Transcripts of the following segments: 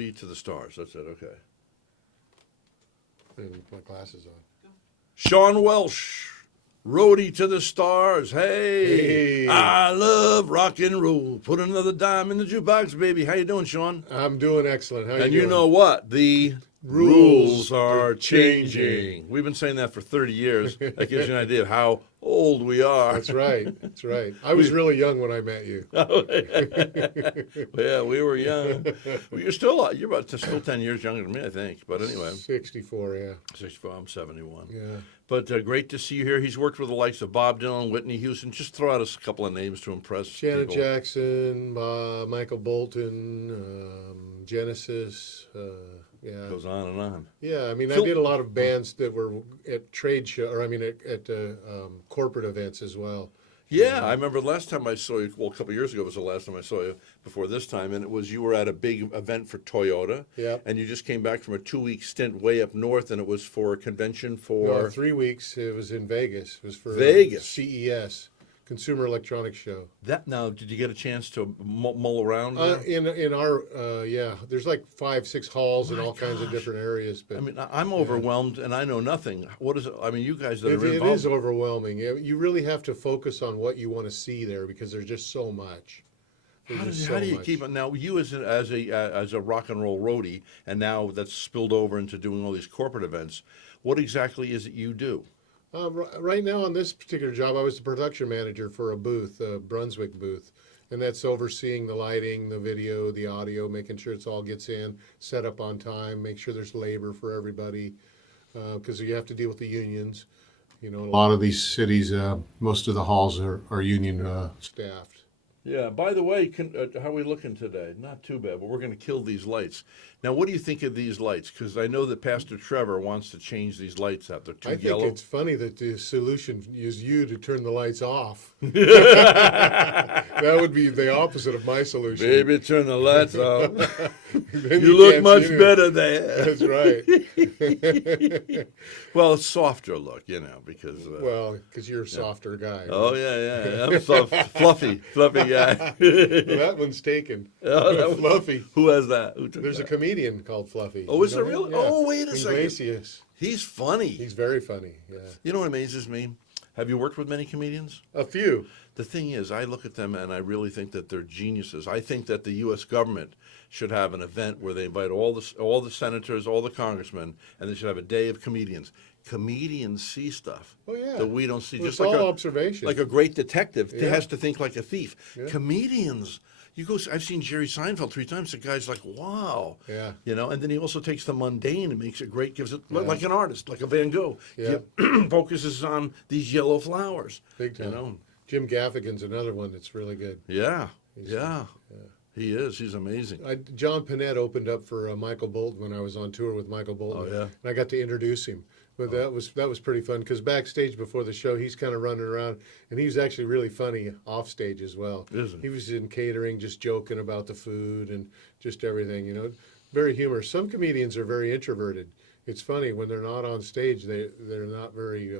To the stars. That's it. Okay. I didn't put my glasses on. Sean Welsh, Roadie to the Stars. Hey, Hey. I love rock and roll. Put another dime in the jukebox, baby. How you doing, Sean? I'm doing excellent. How And you you doing? know what? The rules Rules are are changing. changing. We've been saying that for 30 years. That gives you an idea of how old we are. That's right. That's right. I was really young when I met you. Yeah, we were young. Well, you're about still 10 years younger than me, I think. But anyway, 64, yeah. 64, I'm 71. Yeah. But great to see you here. He's worked with the likes of Bob Dylan, Whitney Houston. Just throw out a couple of names to impress Janet people. Jackson, Michael Bolton, Genesis. Yeah. Goes on and on. Yeah, I mean, I Phil- did a lot of bands that were at trade show, or I mean, at corporate events as well. Yeah, I remember the last time I saw you, well, a couple of years ago was the last time I saw you before this time, and it was you were at a big event for Toyota. Yep. And you just came back from a 2-week stint way up north, and it was for a convention for. No, 3 weeks. It was in Vegas. It was for Vegas. CES, Consumer Electronics Show. That now, did you get a chance to mull around? there? In our yeah, there's like 5-6 halls in My all kinds of gosh. different areas. But I mean, I'm overwhelmed, and I know nothing. What is it? I mean, you guys that it are involved. is overwhelming. You really have to focus on what you want to see there because there's just so much. How There's just do you much. keep it now? You as a rock and roll roadie, and now that's spilled over into doing all these corporate events. What exactly is it you do? Right now on this particular job, I was the production manager for a booth, a Brunswick booth, and that's overseeing the lighting, the video, the audio, making sure it's all gets in, set up on time, make sure there's labor for everybody, because you have to deal with the unions. You know, a lot of these cities, most of the halls are union staffed. Yeah. By the way, how are we looking today? Not too bad, but we're going to kill these lights. Now, what do you think of these lights? Because I know that Pastor Trevor wants to change these lights out. They're too I think yellow. it's funny that the solution is you to turn the lights off. That would be the opposite of my solution. Baby, turn the lights off. Then You look can't much see it. better there. That's right. Well, it's softer look, because. Well, because you're a softer guy. Oh yeah. I'm soft, fluffy guy. Well, that one's taken. Oh, that was- Fluffy. Who has that? Who took There's a that? comedian called Fluffy. Oh, is You there know really? him? Yeah. Oh, wait a second. Iglesias. He's funny. He's very funny. Yeah. You know what amazes me? Have you worked with many comedians? A few. The thing is, I look at them and I really think that they're geniuses. I think that the U.S. government should have an event where they invite all the senators, all the congressmen, and they should have a day of comedians. Comedians see stuff Oh yeah. that we don't see. Well, Just it's like all a observation. like a great detective Yeah. has to think like a thief. Yeah. Comedians. I've seen Jerry Seinfeld 3 times. The guy's like, wow. Yeah. And then he also takes the mundane and makes it great, gives it Yeah. like an artist, like a Van Gogh. Yeah. Focuses on these yellow flowers. Big time. You know? Jim Gaffigan's another one that's really good. Yeah. He's- Yeah. He is. He's amazing. John Panette opened up for Michael Bolton when I was on tour with Michael Bolton. Oh, yeah. And I got to introduce him. But that was pretty fun because backstage before the show, he's kind of running around, and he was actually really funny off stage as well. Is he? He was in catering, just joking about the food and just everything. Very humorous. Some comedians are very introverted. It's funny when they're not on stage, they're not very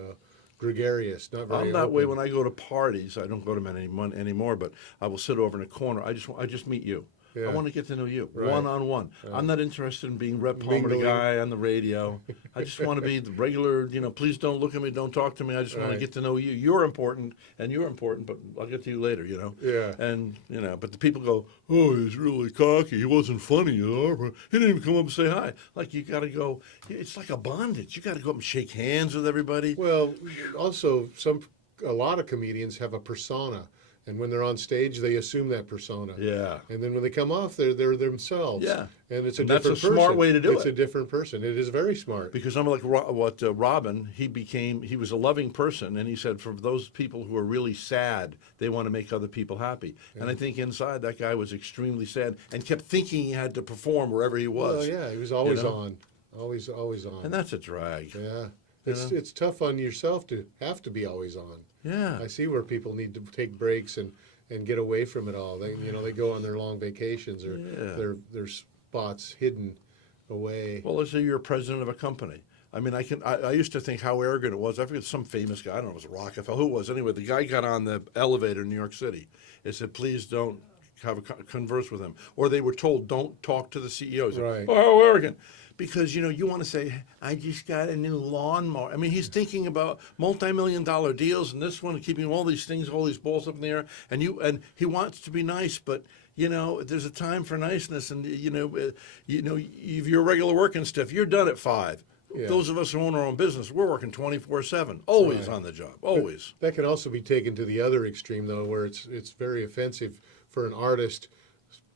gregarious, not very. I'm that way open. when I go to parties. I don't go to many anymore, but I will sit over in a corner. I just meet you. I Yeah. want to get to know you Right. one-on-one. I'm not interested in being Rep Palmer, the Mingling. guy on the radio. I just want to be the regular, please don't look at me, don't talk to me. I just want to Right. get to know you. You're important, and you're important, but I'll get to you later, Yeah. And, but the people go, oh, he's really cocky. He wasn't funny, but he didn't even come up and say hi. Like, you got to go, it's like a bondage. You got to go up and shake hands with everybody. Well, also a lot of comedians have a persona, and when they're on stage, they assume that persona. Yeah. And then when they come off, they're themselves. Yeah. And it's a And that's different a smart person. way to do It's it. a different person. It is very smart. Because I'm like Robin, he was a loving person, and he said for those people who are really sad, they want to make other people happy. And I think inside that guy was extremely sad and kept thinking he had to perform wherever he was. Well, yeah, he was always know? on, always on. And that's a drag. Yeah, it's tough on yourself to have to be always on. Yeah. I see where people need to take breaks and get away from it all. They go on their long vacations or Yeah. their spots hidden away. Well, let's say you're president of a company. I mean, I used to think how arrogant it was. I forget some famous guy. I don't know if it was Rockefeller. Who it was? Anyway, the guy got on the elevator in New York City. It said, please don't have a converse with him, or they were told don't talk to the CEOs. Right. Oh, how arrogant! Because you want to say, I just got a new lawnmower. I mean, he's thinking about multi-million-dollar deals, and this one keeping all these things, all these balls up in the air, and he wants to be nice, but. There's a time for niceness, and if you're regular working stuff, you're done at 5. Yeah. Those of us who own our own business, we're working 24/7, always Right. on the job, always. That can also be taken to the other extreme, though, where it's very offensive for an artist.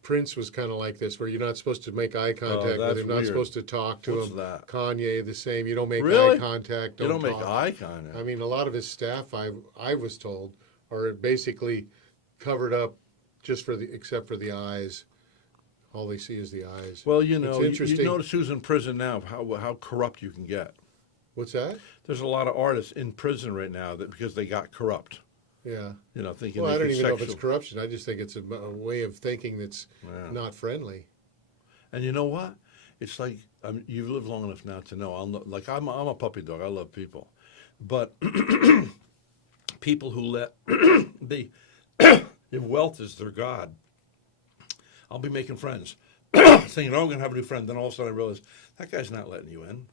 Prince was kind of like this, where you're not supposed to make eye contact that's with him, not weird. supposed to talk to What's him. that? Kanye, the same. You don't make Really? eye contact. You don't make talk. eye contact. I mean, a lot of his staff, I was told, are basically covered up except for the eyes. All they see is the eyes. Well, It's you interesting. notice who's in prison now, how corrupt you can get. What's that? There's a lot of artists in prison right now because they got corrupt. Yeah. Thinking Well, they I don't could even know if it's sexual- corruption. I just think it's a way of thinking that's Yeah. not friendly. And you know what? It's like you've lived long enough now to know. I'm a puppy dog. I love people, but people who let if wealth is their god, I'll be making friends, thinking, "Oh, I'm gonna have a new friend." Then all of a sudden, I realize that guy's not letting you in.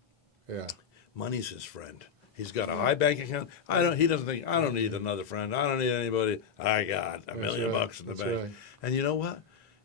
Yeah. Money's his friend. He's got a high bank account. He doesn't think, I don't need another friend. I don't need anybody. I got $1 million right. in the That's bank. right. And you know what?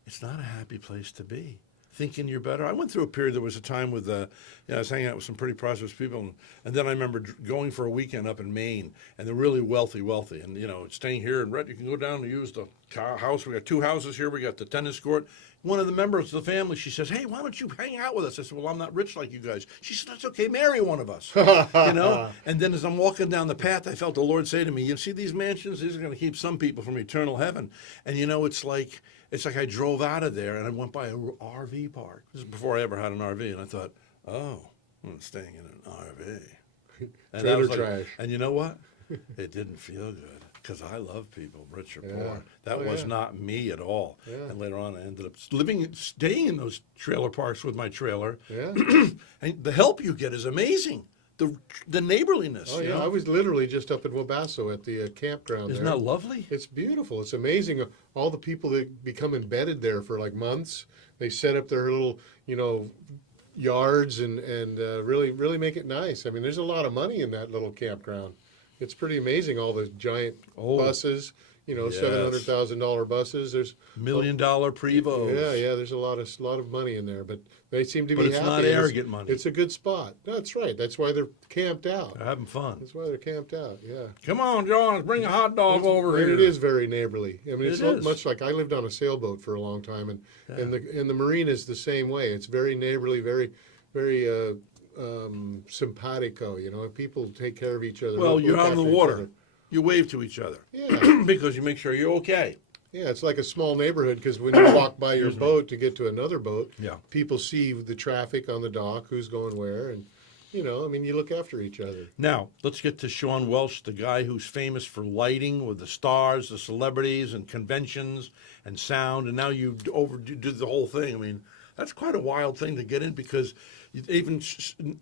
It's not a happy place to be. Thinking you're better. I went through a period, there was a time with, I was hanging out with some pretty prosperous people. And then I remember going for a weekend up in Maine, and they're really wealthy. And, staying here in Red, you can go down and use the house. We got 2 houses here. We got the tennis court. One of the members of the family, she says, "Hey, why don't you hang out with us?" I said, "Well, I'm not rich like you guys." She said, "That's okay. Marry one of us." And then as I'm walking down the path, I felt the Lord say to me, "You see these mansions? These are going to keep some people from eternal heaven." And it's like I drove out of there and I went by a RV park. This is before I ever had an RV, and I thought, "Oh, I'm staying in an RV." And I Trailer was like, trash. and you know what? It didn't feel good because I love people, rich or Yeah. poor. That Oh, was yeah. not me at all. Yeah. And later on, I ended up staying in those trailer parks with my trailer. Yeah. And the help you get is amazing. The neighborliness. Oh, you yeah. know? I was literally just up in Wabasso at the campground Isn't there. that lovely? It's beautiful. It's amazing. All the people that become embedded there for like months, they set up their little, yards and really make it nice. I mean, there's a lot of money in that little campground. It's pretty amazing. All the giant Oh. buses, Yes. $700,000 buses. There's $1 million Prevos. yeah. There's a lot of money in there, but they seem to But be it's happy. not arrogant money. It's a good spot. That's right. That's why they're camped out. They're having fun. That's why they're camped out. Yeah. Come on, John, bring a hot dog over And here. it is very neighborly. I mean, it's It not is. much like I lived on a sailboat for a long time, and the marina is the same way. It's very neighborly, very simpatico. People take care of each other. Well, you're look on the after each water. other. You wave to each other Yeah, because you make sure you're okay. yeah. It's like a small neighborhood because when you walk by your boat to get to another boat, Yeah. people see the traffic on the dock, who's going where, and you look after each other. Now, let's get to Sean Welsh, the guy who's famous for lighting with the stars, the celebrities, and conventions and sound. And now you did the whole thing. I mean, that's quite a wild thing to get in because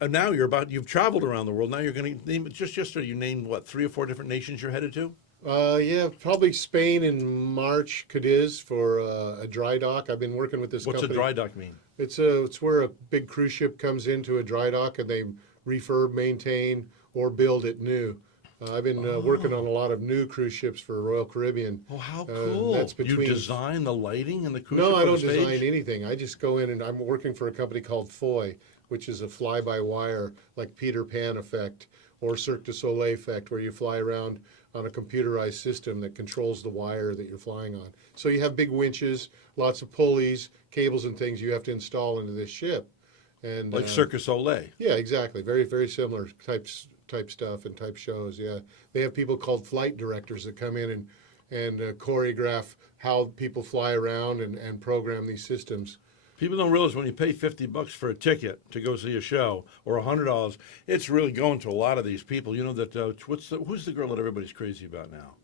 now you've traveled around the world. Now you're going to name, just yesterday, you named, 3 or 4 different nations you're headed to? Yeah, probably Spain in March, Cadiz for a dry dock. I've been working with this What's company. a dry dock mean? It's where a big cruise ship comes into a dry dock and they refurb, maintain, or build it new. I've been working on a lot of new cruise ships for Royal Caribbean. Oh, how cool. That's between. You design the lighting and the cruise No, ship I for don't the stage? design anything. I just go in and I'm working for a company called Foy, which is a fly-by-wire, like Peter Pan effect or Cirque du Soleil effect, where you fly around on a computerized system that controls the wire that you're flying on. So you have big winches, lots of pulleys, cables and things you have to install into this ship. And Like Cirque du Soleil. yeah, exactly. Very, very similar type stuff and type shows. Yeah, they have people called flight directors that come in and choreograph how people fly around and program these systems. People don't realize when you pay $50 for a ticket to go see a show or $100, it's really going to a lot of these people. You know that who's the girl that everybody's crazy about now?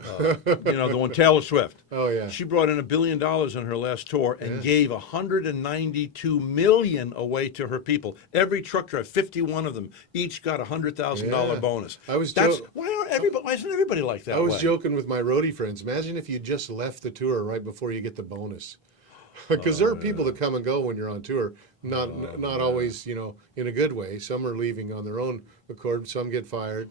You know, the one Taylor Swift. Oh, yeah. She brought in $1 billion on her last tour and Yeah. gave 192 million away to her people. Every truck driver, 51 of them, each got a $100,000 Yeah. bonus. I was That's jo- why isn't everybody like that? I was way? joking with my roadie friends. Imagine if you just left the tour right before you get the bonus. Because there are people that come and go when you're on tour, not always, you know, in a good way. Some are leaving on their own accord. Some get fired.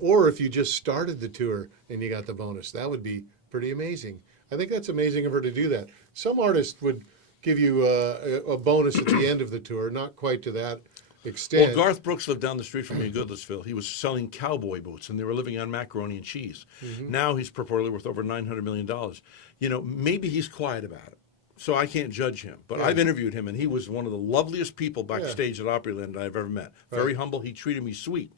Or if you just started the tour and you got the bonus, that would be pretty amazing. I think that's amazing of her to do that. Some artists would give you a bonus at the end of the tour, not quite to that extent. Well, Garth Brooks lived down the street from me in Goodlettsville. He was selling cowboy boots, and they were living on macaroni and cheese. Now he's purportedly worth over $900 million. You know, maybe he's quiet about it, so I can't judge him. But Yeah. I've interviewed him, and he was one of the loveliest people backstage at Opryland I've ever met. Very Right. humble. He treated me sweet.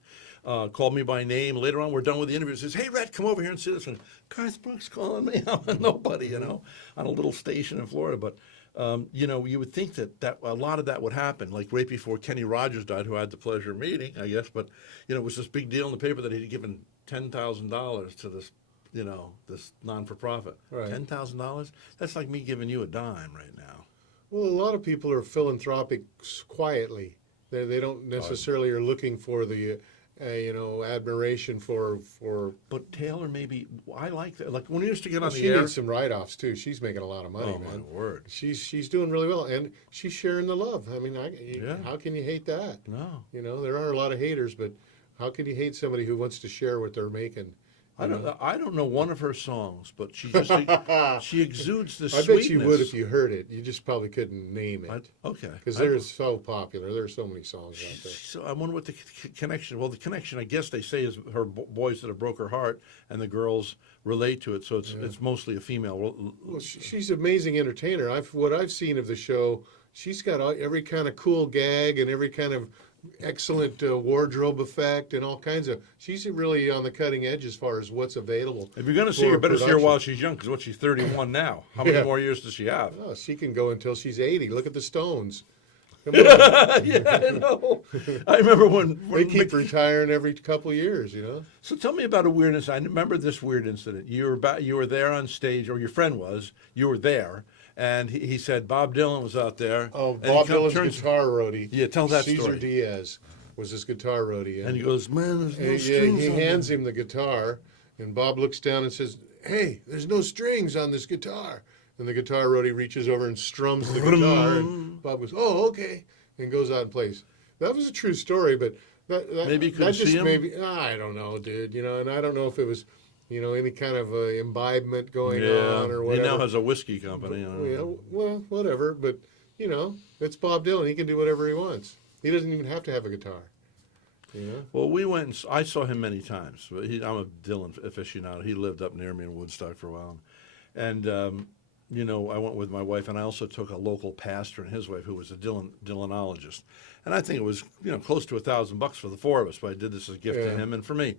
Called me by name. Later on, we're done with the interview. He says, "Hey, Rhett, come over here and see this one." Garth Brooks calling me. I'm a nobody, you know, on a little station in Florida. But you know, you would think that a lot of that would happen, like right before Kenny Rogers died, who I had the pleasure of meeting, I guess. But you know, it was this big deal in the paper that he'd given $10,000 to this, you know, this non-for-profit. Right. $10,000? That's like me giving you a dime right now. Well, a lot of people are philanthropic quietly. They don't necessarily are looking for the, you know, admiration for. But Taylor, maybe I like that. Like when we used to get on She the air. needs some write-offs too. She's making a lot of money, Oh my man. word! She's doing really well, and she's sharing the love. I mean, Yeah. how can you hate that? No. You know, there are a lot of haters, but how can you hate somebody who wants to share what they're making? I don't know one of her songs, but she just she exudes this I sweetness. bet you would if you heard it. You just probably couldn't name it Okay. because they're so popular. There are so many songs out there. So I wonder what the connection. Well, the connection, I guess they say, is her boys that have broke her heart, and the girls relate to it. So it's mostly a female. Well, she's an amazing entertainer. What I've seen of the show, she's got every kind of cool gag and every kind of excellent wardrobe effect and all kinds of. She's really on the cutting edge as far as what's available. If you're going to see her, better see her while she's young, because what, she's 31 now. How many Yeah. more years does she have? Oh, she can go until she's 80. Look at the Stones. Come on. Yeah, I know. I remember when They keep retiring every couple of years, you know. So tell me about a weirdness. I remember this weird incident. You were there on stage, or your friend was. You were there, and he said Bob Dylan was out there. Oh, and he Bob Dylan's turns- guitar roadie. Yeah, tell that Cesar story. Diaz was his guitar roadie. And he goes, "Man, there's no And strings he on hands there." him the guitar, and Bob looks down and says, "Hey, there's no strings on this guitar." And the guitar roadie reaches over and strums the guitar, and Bob goes, "Oh, okay," and goes out and plays. That was a true story, but that Maybe you couldn't that just see him? maybe I don't know, dude. You know, and I don't know if it was, you know, any kind of imbibement going Yeah, on or he whatever. now has a whiskey company. Yeah, well, whatever. But you know, it's Bob Dylan. He can do whatever he wants. He doesn't even have to have a guitar. You know. Well, we went. I saw him many times. I'm a Dylan aficionado. He lived up near me in Woodstock for a while, and you know, I went with my wife, and I also took a local pastor and his wife, who was a Dylanologist, and I think it was, you know, close to $1,000 for the four of us. But I did this as a gift to Yeah. him and for me.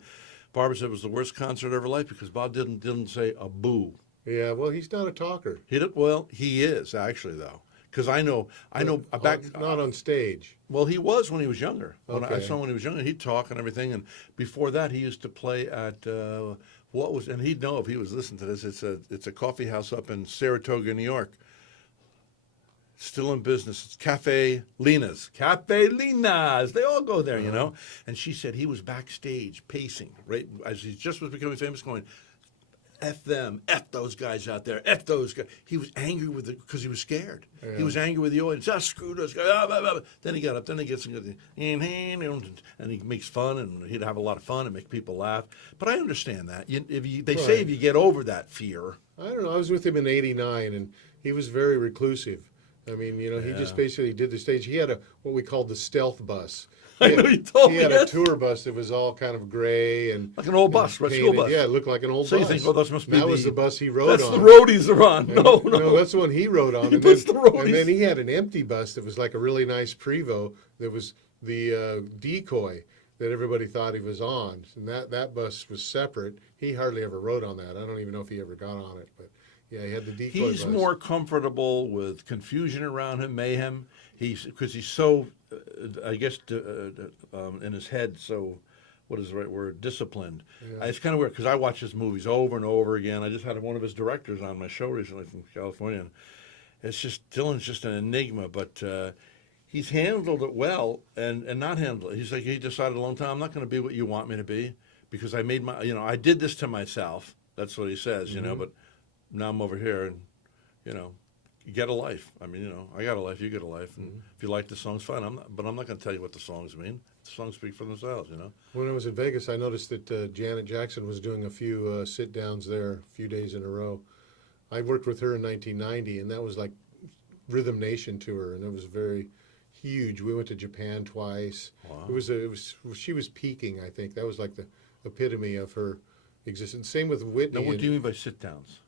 Barbara said it was the worst concert of her life because Bob didn't say a boo. Yeah. Well, he's not a talker. He did well. He is actually though, because I know back. Not on stage. Well, he was when he was younger. When I Okay. saw him when he was younger, he'd talk and everything. And before that, he used to play at and he'd know if he was listening to this. It's a coffee house up in Saratoga, New York. Still in business. It's Cafe Lina's. Cafe Lina's. They all go there, you know. And she said he was backstage pacing right as he just was becoming famous, going, F them, F those guys out there, F those guys. He was angry with it because he was scared. Yeah. He was angry with the audience. Ah, screw those guys. Ah, blah, blah, blah. Then he got up, then he gets some good, and he makes fun, and he'd have a lot of fun and make people laugh. But I understand that. They say if you get over that fear. I don't know. I was with him in '89, and he was very reclusive. I mean, you know, he just basically did the stage. He had what we called the stealth bus. I know you told He me had that. a tour bus that was all kind of gray and Like an old bus, right? School painted. bus. Yeah, it looked like an old So bus. you think, well, that must be that was the bus he rode That's on. the roadies are on. No, No, that's the one he rode on. He and, puts then, the roadies. and then he had an empty bus that was like a really nice Prevost that was the decoy that everybody thought he was on. And that bus was separate. He hardly ever rode on that. I don't even know if he ever got on it. But yeah, he had the decoy He's bus. more comfortable with confusion around him, mayhem. Because he's so, I guess, in his head, so what is the right word? Disciplined. Yeah. It's kind of weird because I watch his movies over and over again. I just had one of his directors on my show recently from California. And it's just Dylan's just an enigma, but he's handled it well and not handled it. He's like he decided a long time, I'm not going to be what you want me to be because I made my I did this to myself. That's what he says, but now I'm over here and you get a life. I mean, I got a life, you get a life, and if you like the songs, fine. I'm not going to tell you what the songs mean. The songs speak for themselves, When I was in Vegas, I noticed that Janet Jackson was doing a few sit-downs there a few days in a row. I worked with her in 1990, and that was like Rhythm Nation tour, and it was very huge. We went to Japan twice. Wow. She was peaking, I think. That was like the epitome of her existence. Same with Whitney. Now, what do you mean by sit-downs?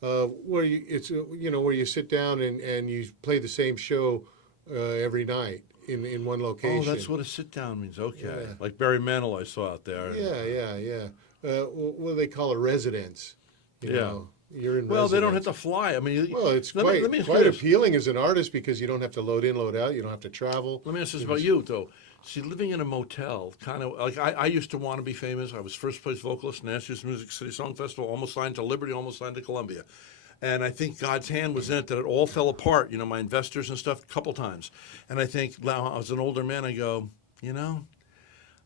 Where where you sit down and you play the same show every night in one location. Oh, that's what a sit-down means. Okay. Yeah. Like Barry Manilow I saw out there. Yeah. What do they call a residence? You know, you're in Well, they don't have residence. to fly. I mean, Well, it's let me quite appealing as an artist because you don't have to load in, load out. You don't have to travel. Let me ask this about you, though. See, living in a motel, kind of like I used to want to be famous. I was first place vocalist, Nashville's Music City Song Festival, almost signed to Liberty, almost signed to Columbia. And I think God's hand was in it that it all fell apart, my investors and stuff, a couple times. And I think now as an older man, I go,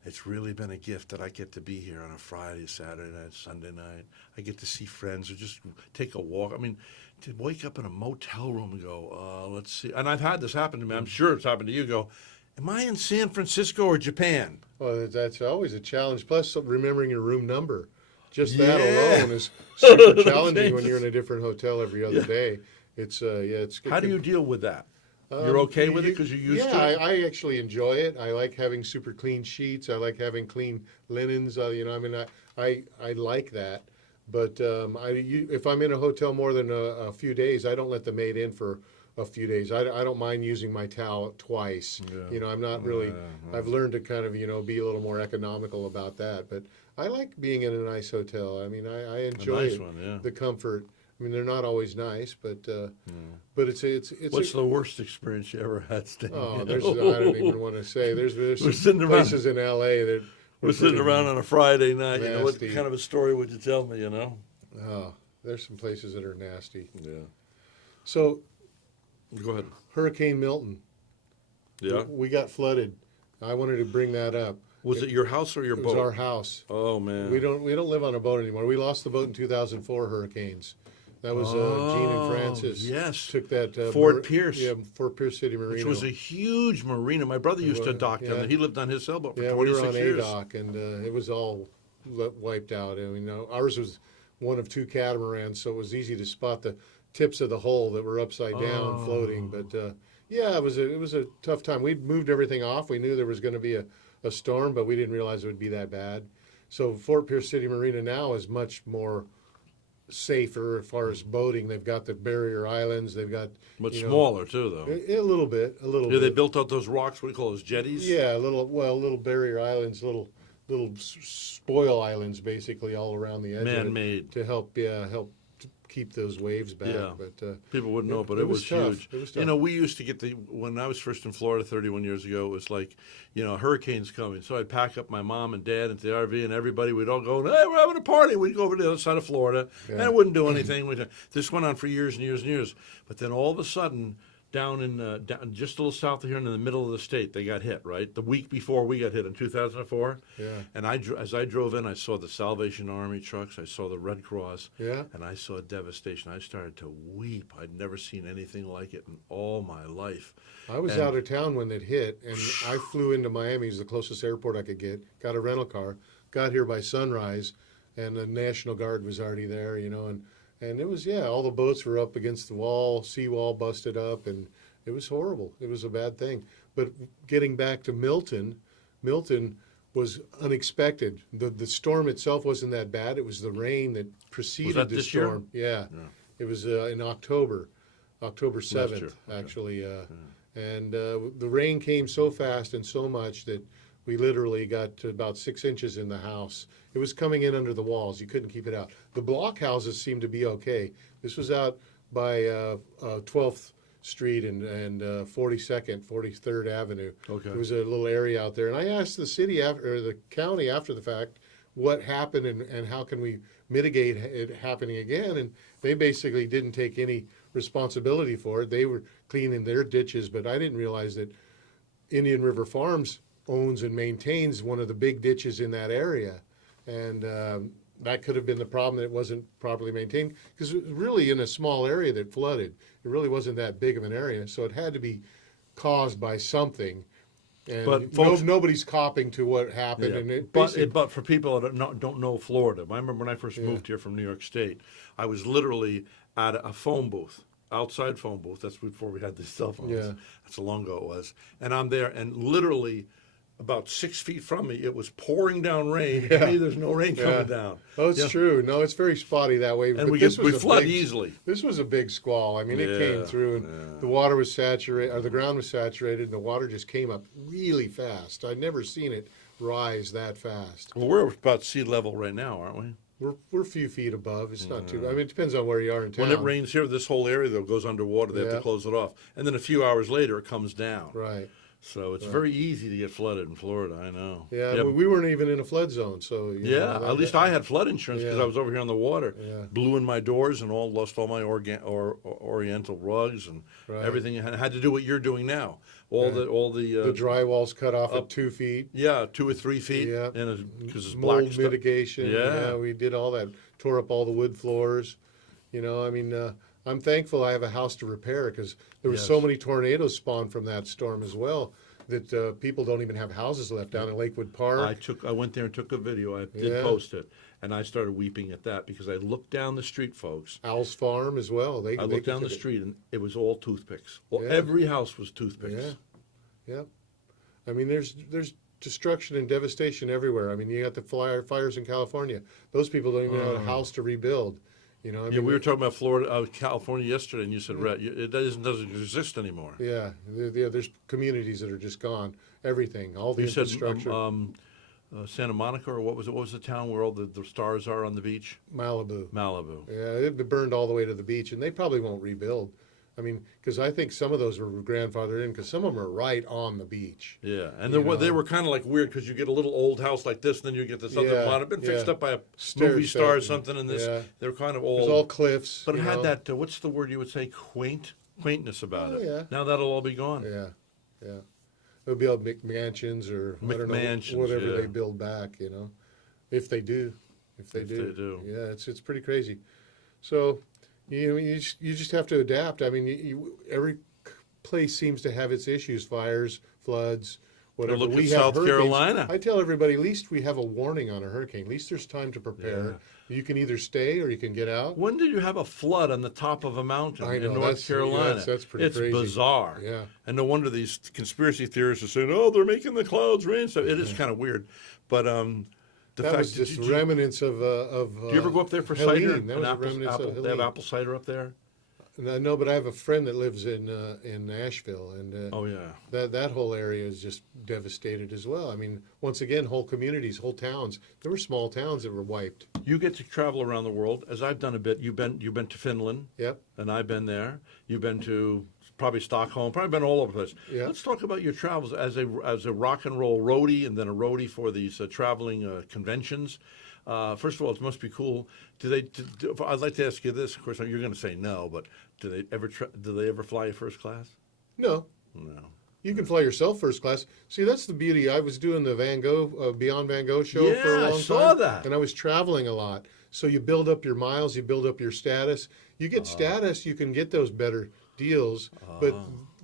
it's really been a gift that I get to be here on a Friday, Saturday night, Sunday night. I get to see friends or just take a walk. I mean, to wake up in a motel room and go, let's see. And I've had this happen to me. I'm sure it's happened to you. Go, am I in San Francisco or Japan? Well, that's always a challenge. Plus, remembering your room number. Just that Yeah. alone is super challenging when you're in a different hotel every other day. It's it's. How do you deal with that? You're okay with it because you're used to it? I actually enjoy it. I like having super clean sheets. I like having clean linens. I like that. But if I'm in a hotel more than a few days, I don't let the maid in for a few days. I don't mind using my towel twice. Yeah. I'm not really. I've learned to kind of be a little more economical about that. But I like being in a nice hotel. I mean, I enjoy nice one, yeah. the comfort. I mean, they're not always nice, but it's. What's the worst experience you ever had staying? Oh, I don't even want to say. There's We're some sitting around- places in L.A. that We're sitting around on a Friday night. What nasty. kind of a story would you tell me? Oh, there's some places that are nasty. Yeah. So, Go ahead. Hurricane Milton. Yeah. We got flooded. I wanted to bring that up. Was it your house or your It boat? was our house. Oh man. We don't live on a boat anymore. We lost the boat in 2004 hurricanes. That was Gene and Francis. Yes. Took that Fort Pierce. Yeah, Fort Pierce City Marina. Which was a huge marina. My brother used to dock down yeah. there. He lived on his sailboat for Yeah, we 26 were on years. a dock, and it was all wiped out. And ours was one of two catamarans, so it was easy to spot the tips of the hull that were upside down, floating. But yeah, it was a tough time. We'd moved everything off. We knew there was going to be a storm, but we didn't realize it would be that bad. So Fort Pierce City Marina now is much more safer as far as boating. They've got the barrier islands. They've got Much smaller too, though. a little bit. Yeah, they built out those rocks. What do you call those jetties? Yeah, little barrier islands, little spoil islands, basically all around the edge of it Man-made. to help to keep those waves back. Yeah. But People wouldn't know, but it it was was tough. huge. It was tough. We used to get when I was first in Florida 31 years ago, it was like, a hurricane's coming. So I'd pack up my mom and dad into the RV and everybody, we'd all go, hey, we're having a party. We'd go over to the other side of Florida and it wouldn't do anything. This went on for years and years and years. But then all of a sudden, down just a little south of here in the middle of the state, they got hit, right? The week before we got hit in 2004. Yeah. And as I drove in, I saw the Salvation Army trucks. I saw the Red Cross. Yeah. And I saw devastation. I started to weep. I'd never seen anything like it in all my life. I was And- out of town when it hit, and I flew into Miami. It was the closest airport I could get. Got a rental car. Got here by sunrise, and the National Guard was already there, and it was, all the boats were up against the wall, seawall busted up, and it was horrible. It was a bad thing. But getting back to Milton was unexpected. The storm itself wasn't that bad. It was the rain that preceded that the this year? storm. Yeah. It was in October 7th, year. Okay. actually. And the rain came so fast and so much that we literally got to about 6 inches in the house. It was coming in under the walls. You couldn't keep it out. The block houses seemed to be okay. This was out by 12th Street and 42nd, 43rd Avenue. Okay. There was a little area out there, and I asked the city after, or the county after the fact, what happened and how can we mitigate it happening again? And they basically didn't take any responsibility for it. They were cleaning their ditches, but I didn't realize that Indian River Farms owns and maintains one of the big ditches in that area, and that could have been the problem, that it wasn't properly maintained, because it was really in a small area that flooded. It really wasn't that big of an area, so it had to be caused by something. And But folks- nobody's copping to what happened. Yeah. And it But basically- but for people that don't know Florida, I remember when I first moved here from New York State, I was literally at a phone booth, outside phone booth. That's before we had these cell phones. Yeah. That's how long ago it was. And I'm there, and literally about 6 feet from me, it was pouring down rain. Yeah. To me, there's no rain Yeah. coming down. Oh, it's Yeah. true. No, it's very spotty that way. And but we this we was a flood big- easily. This was a big squall. I mean, it came Yeah, through, and yeah. the water was saturated, or the ground was saturated, and the water just came up really fast. I'd never seen it rise that fast. Well, we're about sea level right now, aren't we? We're a few feet above. It's not too. I mean, it depends on where you are in town. When it rains here, this whole area though goes underwater. They have Yeah. to close it off, and then a few hours later, it comes down. Right. So it's very easy to get flooded in Florida. I know. Yeah. We weren't even in a flood zone, so. Yeah, at least I had flood insurance because Yeah. I was over here on the water. Yeah. Blew in my doors and lost all my oriental rugs and Right. everything. I had to do what you're doing now. All Yeah. the The drywall's cut off up- at 2 feet. yeah, 2 or 3 feet. Yeah. And because it's black Mold stuff. mitigation. Yeah. We did all that. Tore up all the wood floors. You know, I mean, I'm thankful I have a house to repair, because there were so Yes. many tornadoes spawned from that storm as well, that people don't even have houses left down in Lakewood Park. I went there and took a video. I did Yeah. post it, and I started weeping at that because I looked down the street, folks. Owl's Farm as well. They I looked down the took it. street and it was all toothpicks. Well, Yeah. every house was toothpicks. Yeah. Yep. I mean, there's destruction and devastation everywhere. I mean, you got the fires in California. Those people don't even have a house to rebuild. You know, I Yeah, mean, we were talking about Florida, California yesterday, and you said, Rhett, it doesn't exist anymore. Yeah, there's communities that are just gone. Everything, all the You said infrastructure. Santa Monica, or what was it? What was the town where all the stars are on the beach? Malibu. Malibu. Yeah, it burned all the way to the beach, and they probably won't rebuild. I mean, because I think some of those were grandfathered in, because some of them are right on the beach. Yeah, and You they know. were kind of like weird because you get a little old house like this, and then you get this other Yeah, one. It's been fixed yeah. up by a Stair movie step star or and- something, and this yeah. they're kind of It was old. all cliffs. But it you had know? that what's the word you would say, quaintness about Oh, it. yeah. Now that'll all be gone. Yeah, yeah. It'll be all McMansions or I don't know, McMansions, whatever yeah. they build back, you know, if they do. If they do. Yeah, it's pretty crazy. So, you just have to adapt. I mean, every place seems to have its issues: fires, floods, whatever. look at We South have hurricanes. Carolina. I tell everybody, at least we have a warning on a hurricane. At least there's time to prepare. You can either stay or you can get out. When did you have a flood on the top of a mountain I know, in North that's- Carolina? that's pretty it's crazy. bizarre. Yeah. And no wonder these conspiracy theorists are saying, "Oh, they're making the clouds rain." So it is kind of weird, but the That fact was that just remnants of. do you ever go up there for Helene. cider? That and was apple, remnants apple, of they have Helene. apple cider up there. No, but I have a friend that lives in Nashville, and Oh yeah. that whole area is just devastated as well. I mean, once again, whole communities, whole towns. There were small towns that were wiped. You get to travel around the world, as I've done a bit. You've been to Finland, Yep. and I've been there. You've been to probably Stockholm, probably been all over the place. Yeah. Let's talk about your travels as a rock and roll roadie, and then a roadie for these traveling conventions. First of all, it must be cool. I'd like to ask you this. Of course, you're going to say no, but do they ever fly you first class? No, No. you can fly yourself first class. See, that's the beauty. I was doing the Van Gogh Beyond Van Gogh show for a Yeah, long I time. saw that. And I was traveling a lot. So you build up your miles, you build up your status. You get status, you can get those better deals, but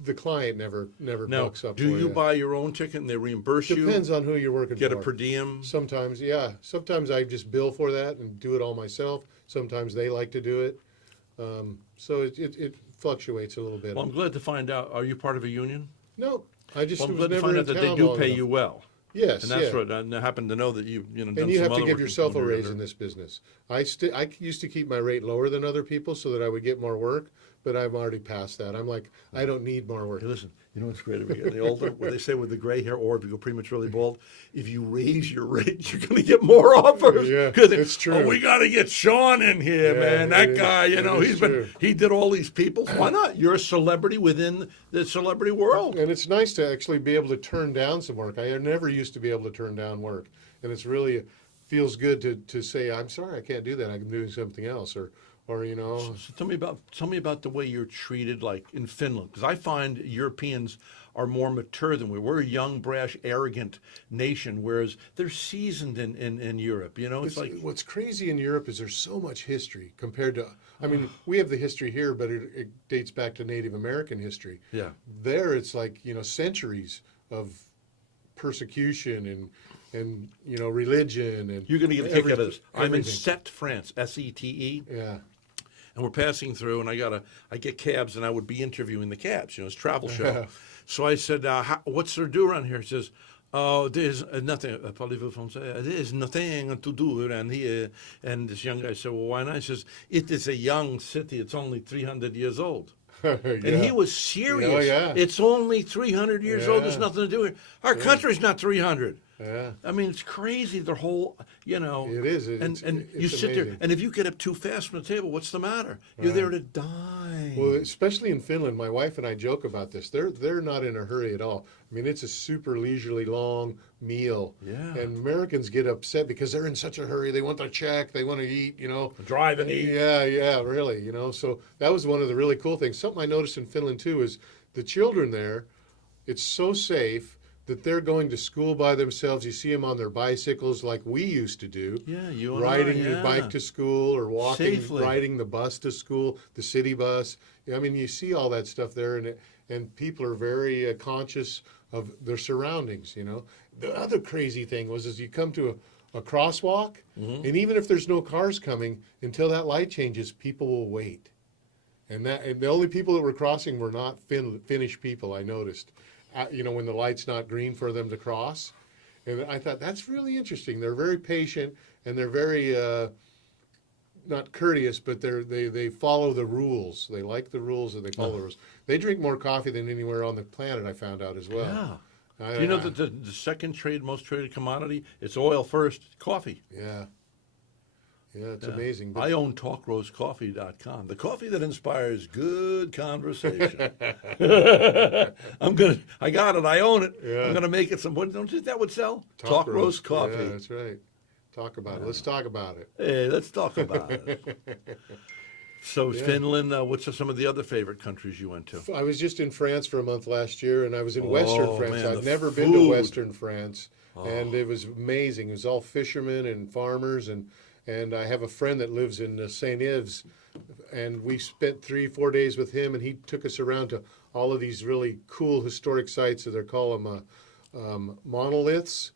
the client never Now, bucks up do for you buy your own ticket and they reimburse Depends you? on who you're working Get for. a per diem? Sometimes, yeah. Sometimes I just bill for that and do it all myself. Sometimes they like to do it. So it fluctuates a little bit. Well, I'm glad to find out. Are you part of a union? No, I just Well, I'm was glad to never find in out that they town do long pay enough. you well. Yes, And that's yeah. what I happen to know that you've done And you some have to other give work yourself a when you're raise in this business. I used to keep my rate lower than other people so that I would get more work, but I'm already past that. I'm like, I don't need more work. Hey, listen, you know what's great? If we get the older, what they say with the gray hair, or if you go prematurely bald, if you raise your rate, you're going to get more offers. Yeah, 'Cause it's true. Oh, we got to get Sean in here, Yeah, man. That it is- guy, it is true. he did all these people. Why not? You're a celebrity within the celebrity world. And it's nice to actually be able to turn down some work. I never used to be able to turn down work, and it's really feels good to say, I'm sorry, I can't do that. I'm doing something else, or you know. So tell me about the way you're treated, like in Finland, because I find Europeans are more mature than we. We're a young, brash, arrogant nation, whereas they're seasoned in Europe. You know, it's like What's crazy in Europe is there's so much history compared to. I mean, we have the history here, but it dates back to Native American history. yeah. There, it's like centuries of persecution and religion and You're going to get a kick out of this. I'm in everything. Sète, France, Sete, Yeah. and we're passing through, and I get cabs, and I would be interviewing the cabs. You know, it's a travel show. So I said, "What's there to do around here?" He says, "Oh, there's nothing. Parlez-vous français? There's nothing to do around here." And this young guy said, "Well, why not?" He says, "It is a young city. It's only 300 years old." And he was serious. Oh, yeah. It's only 300 years old. There's Yeah. nothing to do here. Our country's not 300. Yeah. I mean, it's crazy. Their whole, It is. and you It's sit there, amazing. and if you get up too fast from the table, what's the matter? You're there to dine. Well, especially in Finland, my wife and I joke about this. They're not in a hurry at all. I mean, it's a super leisurely long meal. Yeah. And Americans get upset because they're in such a hurry. They want their check. They want to eat. Drive and eat. Yeah, really. So that was one of the really cool things. Something I noticed in Finland too is the children there. It's so safe that they're going to school by themselves. You see them on their bicycles like we used to do. Yeah, you and riding I, your yeah. bike to school or walking, Safely. riding the bus to school, the city bus. I mean, you see all that stuff there, and people are very conscious of their surroundings. The other crazy thing was you come to a crosswalk, Mm-hmm. and even if there's no cars coming, until that light changes, people will wait. And the only people that were crossing were not Finnish people. I noticed, when the light's not green for them to cross, and I thought that's really interesting. They're very patient and they're very not courteous, but they follow the rules. They like the rules and they follow the rules. They drink more coffee than anywhere on the planet. I found out as well. Yeah. Do you know that the second most traded commodity, it's oil first, coffee. Yeah. Yeah, it's amazing. But I own talkrosecoffee.com, the coffee that inspires good conversation. I got it. I own it. Yeah. I'm gonna make it some. Don't you think that would sell? Talk Roast roast. coffee. Yeah, that's right. Talk about it. Let's talk about it. Hey, let's talk about it. So Finland. What's some of the other favorite countries you went to? I was just in France for a month last year, and I was in Western France. man, I'd the never been to food. Western France, and it was amazing. It was all fishermen and farmers, and I have a friend that lives in St. Ives, and we spent 3-4 days with him, and he took us around to all of these really cool historic sites. So they call them monoliths,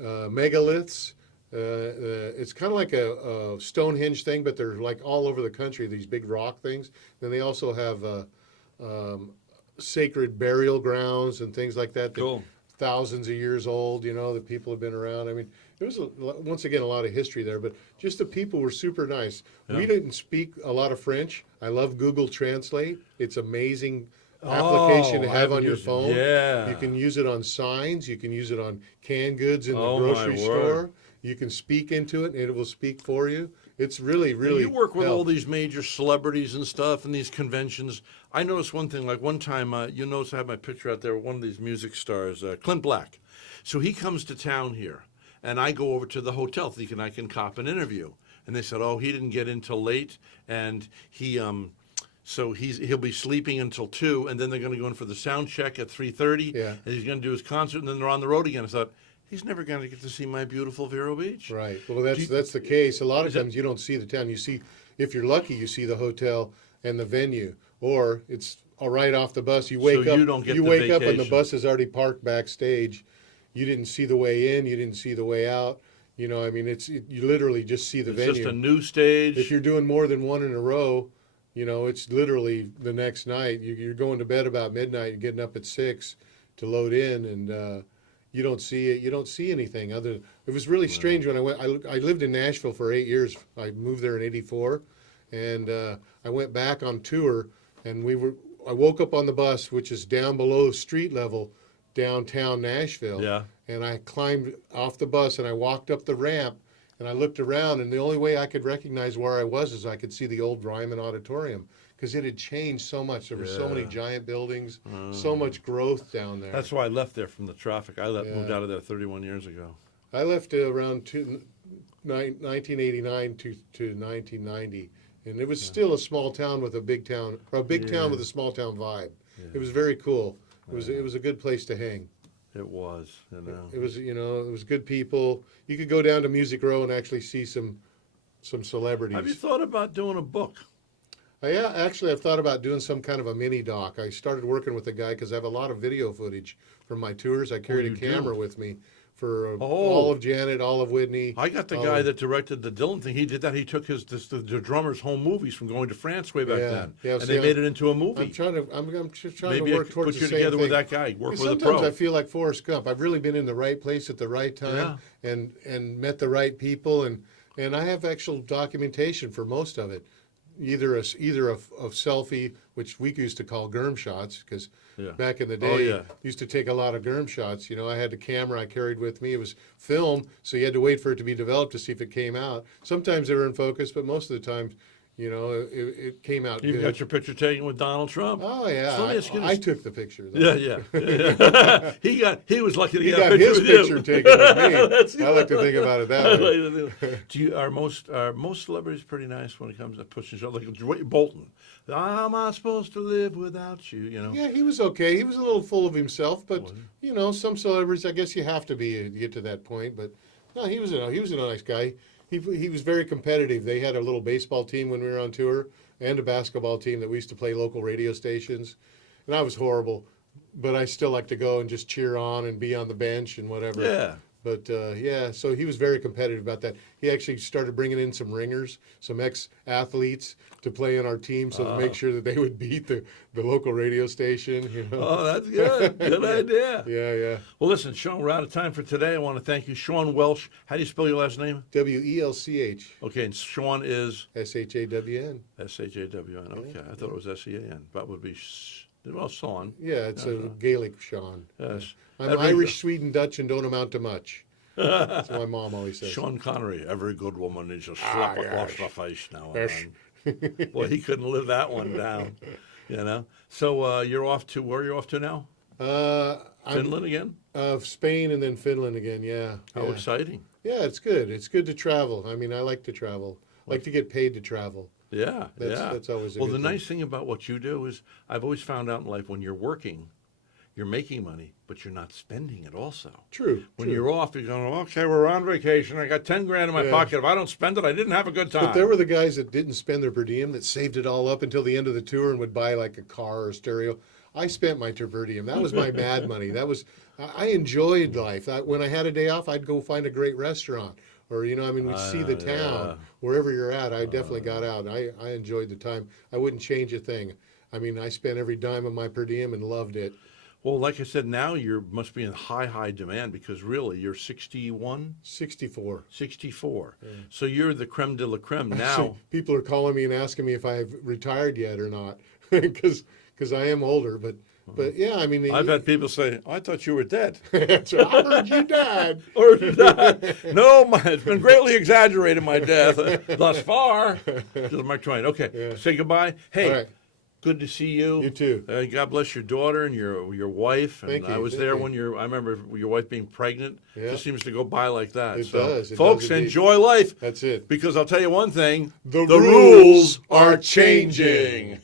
megaliths. It's kind of like a Stonehenge thing, but they're like all over the country, these big rock things. Then they also have sacred burial grounds and things like that. Cool. Thousands of years old, that people have been around. I mean, there was, once again, a lot of history there, but just the people were super nice. We didn't speak a lot of French. I love Google Translate. It's amazing application to I have haven't on your used it. phone. Yeah. You can use it on signs. You can use it on canned goods in the Oh, my grocery word. store. You can speak into it, and it will speak for you. It's really, really. You work with all helped. these major celebrities and stuff and these conventions. I noticed one thing, like one time, you notice I have my picture out there, one of these music stars, Clint Black. So he comes to town here, and I go over to the hotel thinking I can cop an interview. And they said, oh, he didn't get in till late, and so he'll be sleeping until 2, and then they're going to go in for the sound check at 3:30, Yeah. and he's going to do his concert, and then they're on the road again. I thought, he's never going to get to see my beautiful Vero Beach. Right. Well, that's the case. A lot of times you don't see the town. You see, if you're lucky, you see the hotel and the venue, or it's right off the bus. You wake up. you don't get the wake up and the vacation. bus is already parked backstage. You didn't see the way in. You didn't see the way out. I mean, you literally just see the It's venue. just a new stage. If you're doing more than one in a row, it's literally the next night. You're going to bed about midnight and getting up at 6 to load in, and you don't see it. You don't see anything other. It was really strange when I went. I lived in Nashville for 8 years. I moved there in '84, and I went back on tour and I woke up on the bus, which is down below street level, downtown Nashville. Yeah. And I climbed off the bus and I walked up the ramp and I looked around, and the only way I could recognize where I was is I could see the old Ryman Auditorium, because it had changed so much. There were so many Yeah. giant buildings, so much growth down there. That's why I left there from the traffic. I moved Yeah. out of there 31 years ago. I left around 1989 to 1990, and it was still a small town with a big town, or a big town with a small town vibe. It was very cool. It was a good place to hang. It was, you know. It was good people. You could go down to Music Row and actually see some Have you celebrities. thought about doing a book? I've thought about doing some kind of a mini doc. I started working with a guy because I have a lot of video footage from my tours. I carried you a camera do? with me for Oh. all of Janet, all of Whitney. I got the all guy of- that directed the Dylan thing. He did that. He took the drummer's home movies from going to France way back Yeah. then, Yeah, and see, they I'm- made it into a movie. I'm just trying Maybe to I work could towards put the you same together with thing. that guy. Work with a Sometimes pro. I feel like Forrest Gump. I've really been in the right place at the right time and met the right people, and I have actual documentation for most of it. Either a selfie, which we used to call germ shots, because Yeah. back in the Oh, day, yeah. used to take a lot of germ shots. I had the camera I carried with me. It was film, so you had to wait for it to be developed to see if it came out. Sometimes they were in focus, but most of the time, it came out You've good. got your picture taken with Donald Trump. Oh yeah, So let me ask you I this. took the picture. Though. Yeah, yeah. He was lucky to He get got a picture his with you. picture taken with me. That's- I like to think about it that way. Are most celebrities pretty nice when it comes to pushing show? Like Bolton. How am I supposed to live without you? Yeah, he was okay. He was a little full of himself, but some celebrities, I guess you have to be to get to that point. But no, he was a nice guy. He was very competitive. They had a little baseball team when we were on tour, and a basketball team that we used to play local radio stations. And I was horrible, but I still like to go and just cheer on and be on the bench and whatever. Yeah. But so he was very competitive about that. He actually started bringing in some ringers, some ex-athletes to play on our team, so to make sure that they would beat the local radio station. Oh, that's good. Good idea. Yeah. Well, listen, Sean, we're out of time for today. I want to thank you. Sean Welsh. How do you spell your last name? WELCH Okay, and Sean is SHAWN. S-H-A-W-N. Okay, I thought it was S-E-A-N. That would be, Sean. Yeah, it's a Gaelic Sean. Yes. I'm Every- Irish, Sweden, Dutch, and don't amount to much. That's what my mom always says. Sean Connery. Every good woman needs a slap across the face now and Yes. then. Well, he couldn't live that one down, So you're off to, where are you off to now? I'm Finland again? Spain and then Finland again. Yeah. How yeah. exciting. Yeah, it's good. It's good to travel. I mean, I like to travel. I like to get paid to travel. Yeah, That's always a well, good the thing. nice thing about what you do is I've always found out in life when you're working, you're making money, but you're not spending it also. True. When true. you're off, you're going, okay, we're on vacation. I got 10 grand in my Yeah. pocket. If I don't spend it, I didn't have a good time. But there were the guys that didn't spend their per diem, that saved it all up until the end of the tour and would buy like a car or stereo. I spent my per diem. That was my mad money. I enjoyed life. When I had a day off, I'd go find a great restaurant. Or, we'd see the town. yeah. Wherever you're at, I definitely got out. I enjoyed the time. I wouldn't change a thing. I mean, I spent every dime of my per diem and loved it. Well, like I said, now you must be in high demand because really you're 61, 64. 64. So you're the creme de la creme now. People are calling me and asking me if I've retired yet or not. Because I am older. But yeah, I mean. I've had people say, I thought you were dead. So I heard you died. Or no, it's been greatly exaggerated, my death thus far. This is Mark Twain. Okay, say goodbye. Hey, All right. good to see you. You too. God bless your daughter and your wife. And Thank you, I was thank there you. when I remember your wife being pregnant. Yeah. Just seems to go by like that. It So, does. It folks, does indeed. enjoy life. That's it. Because I'll tell you one thing: The the rules rules are are changing.